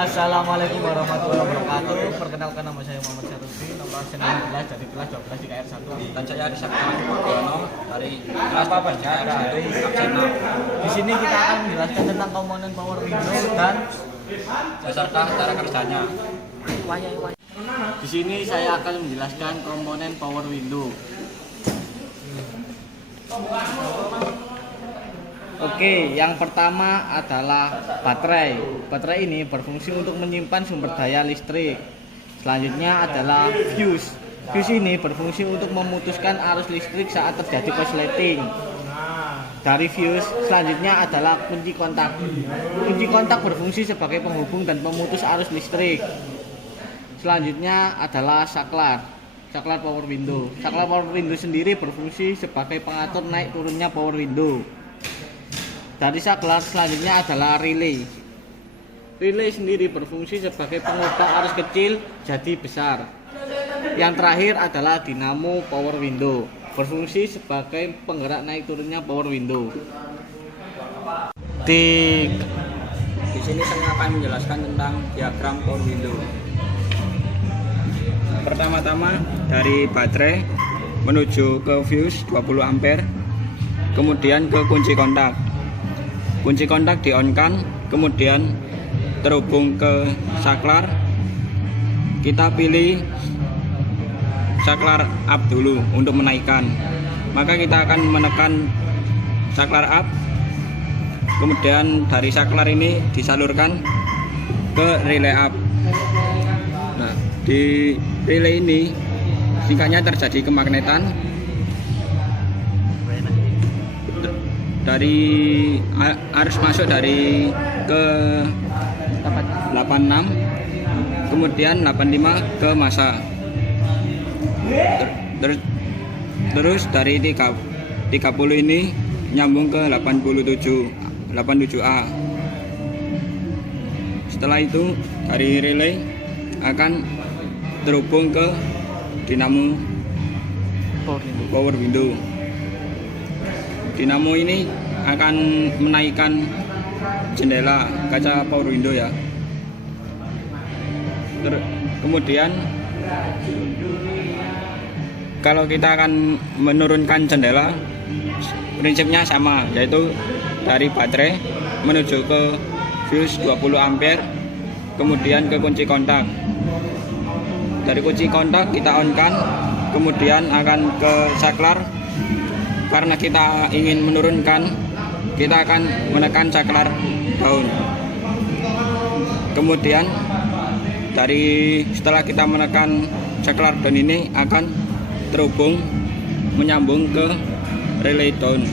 Assalamualaikum warahmatullahi wabarakatuh. Perkenalkan, nama saya Muhammad Syaruddi, nomor absen 16 dari kelas 12 di KR1. Dan saya Arisa Purwono dari kelas 12 KR1 absen 6. Di sini kita akan menjelaskan tentang komponen power window dan beserta cara kerjanya. di sini saya akan menjelaskan komponen power window. Oke, yang pertama adalah baterai. Baterai ini berfungsi untuk menyimpan sumber daya listrik. Selanjutnya adalah fuse. Fuse ini berfungsi untuk memutuskan arus listrik saat terjadi korsleting. Dari fuse, selanjutnya adalah kunci kontak. Kunci kontak berfungsi sebagai penghubung dan pemutus arus listrik. Selanjutnya adalah saklar. Saklar power window. Saklar power window sendiri berfungsi sebagai pengatur naik turunnya power window. Dari saklar selanjutnya adalah relay. Relay sendiri berfungsi sebagai pengubah arus kecil jadi besar. Yang terakhir adalah dinamo power window, berfungsi sebagai penggerak naik turunnya power window. Di sini saya akan menjelaskan tentang diagram power window. Pertama-tama dari baterai menuju ke fuse 20 ampere, kemudian ke kunci kontak. Kunci kontak di-on-kan, kemudian terhubung ke saklar. Kita pilih saklar up dulu untuk menaikkan. Maka kita akan menekan saklar up. Kemudian dari saklar ini disalurkan ke relay up. Nah, di relay ini singkatnya terjadi kemagnetan dari arus masuk dari ke 86, kemudian 85 ke massa. Terus dari 30 ini nyambung ke 87A. Setelah itu dari relay akan terhubung ke dinamo power window. Dinamo ini akan menaikkan jendela kaca power window ya. Kemudian kalau kita akan menurunkan jendela, prinsipnya sama, yaitu dari baterai menuju ke fuse 20 ampere, kemudian ke kunci kontak. Dari kunci kontak kita on-kan, kemudian akan ke saklar. Karena kita ingin menurunkan, kita akan menekan saklar down. Kemudian setelah kita menekan saklar down ini akan terhubung menyambung ke relay down.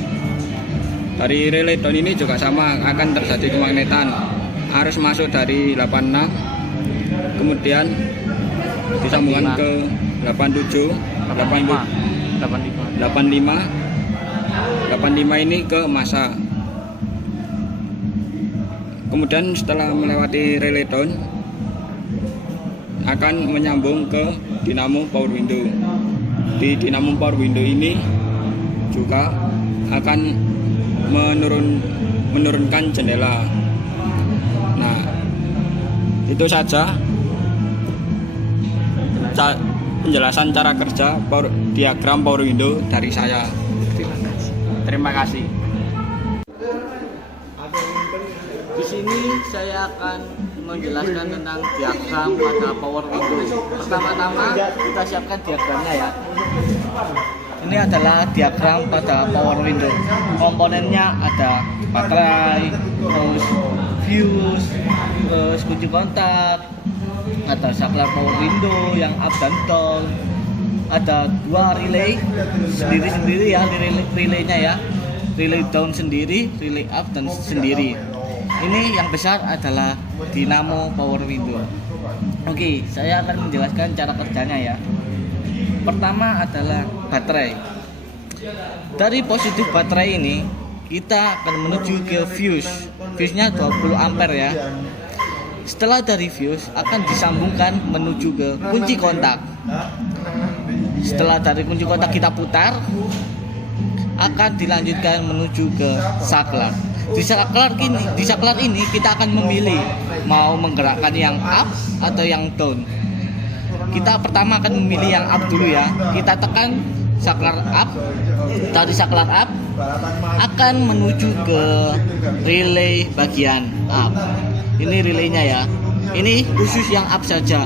Dari relay down ini juga sama, akan terjadi kemagnetan. Arus masuk dari 86, kemudian disambungkan ke 87, 85 ini ke massa. Kemudian setelah melewati relay down akan menyambung ke dinamo power window. Di dinamo power window ini juga akan menurunkan jendela. Nah, itu saja penjelasan cara kerja diagram power window dari saya. Terima kasih. Di sini saya akan menjelaskan tentang diagram pada power window. Pertama-tama kita siapkan diagramnya ya. Ini adalah diagram pada power window. Komponennya ada baterai, terus fuse, terus kunci kontak, ada saklar power window yang up dan down, ada dua relay sendiri-sendiri ya, relaynya ya, relay down sendiri, relay up dan sendiri. Ini yang besar adalah dinamo power window. Oke, saya akan menjelaskan cara kerjanya ya. Pertama adalah baterai. Dari positif baterai ini kita akan menuju ke fuse. Fuse-nya 20 ampere ya. Setelah dari fuse akan disambungkan menuju ke kunci kontak. Setelah dari kunci kontak kita putar, akan dilanjutkan menuju ke saklar. Di saklar ini kita akan memilih mau menggerakkan yang up atau yang down. Kita pertama akan memilih yang up dulu ya. Kita tekan saklar up. Dari saklar up akan menuju ke relay bagian up. Ini relaynya ya. Ini khusus yang up saja.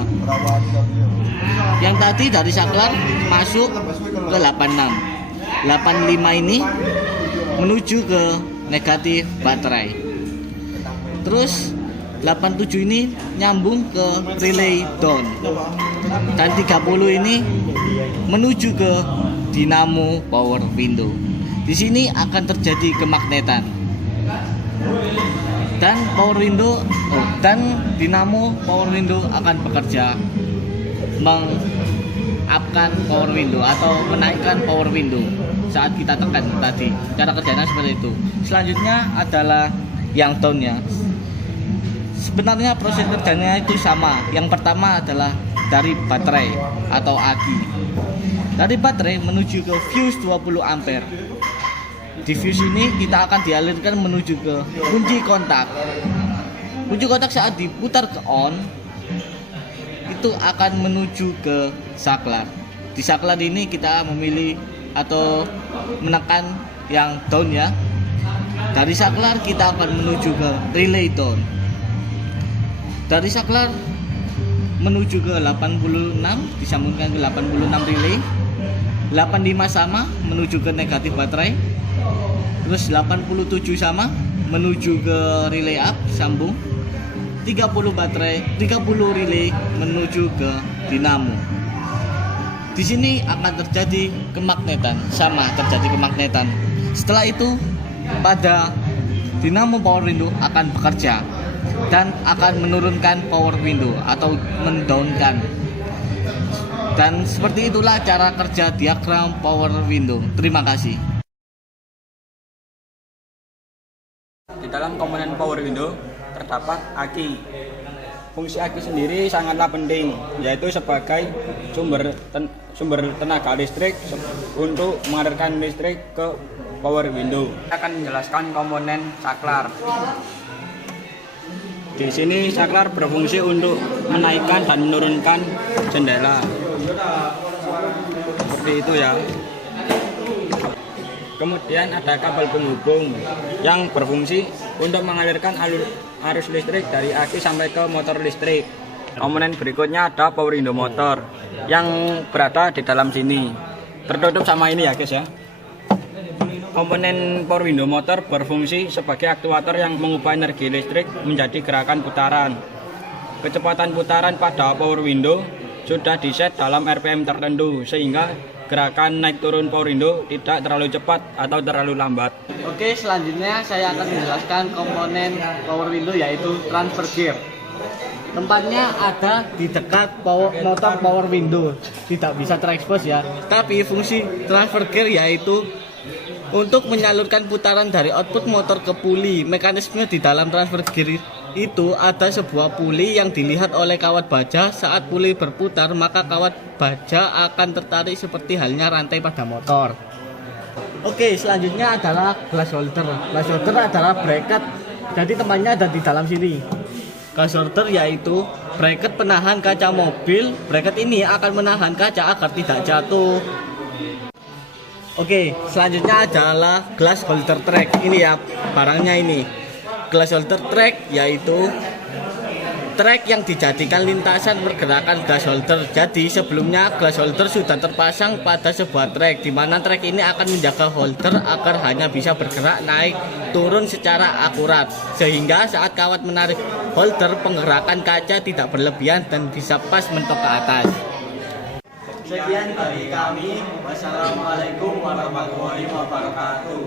Yang tadi dari saklar masuk ke 86. 85 ini menuju ke negatif baterai. Terus 87 ini nyambung ke relay down. Dan 30 ini menuju ke dinamo power window. Di sini akan terjadi kemagnetan. Dan dinamo power window akan bekerja mengupkan power window atau menaikkan power window saat kita tekan tadi. Cara kerjanya seperti itu. Selanjutnya adalah yang down-nya. Sebenarnya proses kerjanya itu sama. Yang pertama adalah dari baterai atau aki. Dari baterai menuju ke fuse 20 ampere. Di fuse ini kita akan dialirkan menuju ke kunci kontak. Kunci kontak saat diputar ke on itu akan menuju ke saklar. Di saklar ini kita memilih atau menekan yang down ya. Dari saklar kita akan menuju ke relay down. Dari saklar menuju ke 86 disambungkan ke 86 relay. 85 sama menuju ke negatif baterai. Terus 87 sama menuju ke relay up sambung. 30 baterai, 30 relay menuju ke dinamo. Di sini akan terjadi kemagnetan, sama terjadi kemagnetan. Setelah itu pada dinamo power window akan bekerja dan akan menurunkan power window atau mendownkan. Dan seperti itulah cara kerja diagram power window. Terima kasih. Di dalam komponen power window terdapat aki. Fungsi aki sendiri sangatlah penting, yaitu sebagai sumber tenaga listrik untuk mengalirkan listrik ke power window. Kita akan menjelaskan komponen saklar. Di sini saklar berfungsi untuk menaikkan dan menurunkan jendela. Seperti itu ya. Kemudian ada kabel penghubung yang berfungsi untuk mengalirkan arus listrik dari aki sampai ke motor listrik. Komponen berikutnya ada power window motor yang berada di dalam sini. Tertutup sama ini ya guys ya. Komponen power window motor berfungsi sebagai aktuator yang mengubah energi listrik menjadi gerakan putaran. Kecepatan putaran pada power window sudah diset dalam RPM tertentu sehingga gerakan naik turun power window tidak terlalu cepat atau terlalu lambat. Oke, selanjutnya saya akan menjelaskan komponen power window yaitu transfer gear. Tempatnya ada di dekat motor power window, tidak bisa terekspos ya. Tapi fungsi transfer gear yaitu untuk menyalurkan putaran dari output motor ke puli. Mekanisme di dalam transfer gear itu ada sebuah puli yang dilihat oleh kawat baja. Saat puli berputar, maka kawat baja akan tertarik seperti halnya rantai pada motor. Oke, selanjutnya adalah glass holder. Glass holder adalah bracket, jadi tempatnya ada di dalam sini. Glass holder yaitu bracket penahan kaca mobil. Bracket ini akan menahan kaca agar tidak jatuh. Oke, selanjutnya adalah glass holder track. Ini ya barangnya ini. Glass holder track yaitu track yang dijadikan lintasan pergerakan glass holder. Jadi sebelumnya glass holder sudah terpasang pada sebuah track, di mana track ini akan menjaga holder agar hanya bisa bergerak naik turun secara akurat, sehingga saat kawat menarik holder penggerakan kaca tidak berlebihan dan bisa pas mentok ke atas. Sekian dari kami. Wassalamualaikum warahmatullahi wabarakatuh.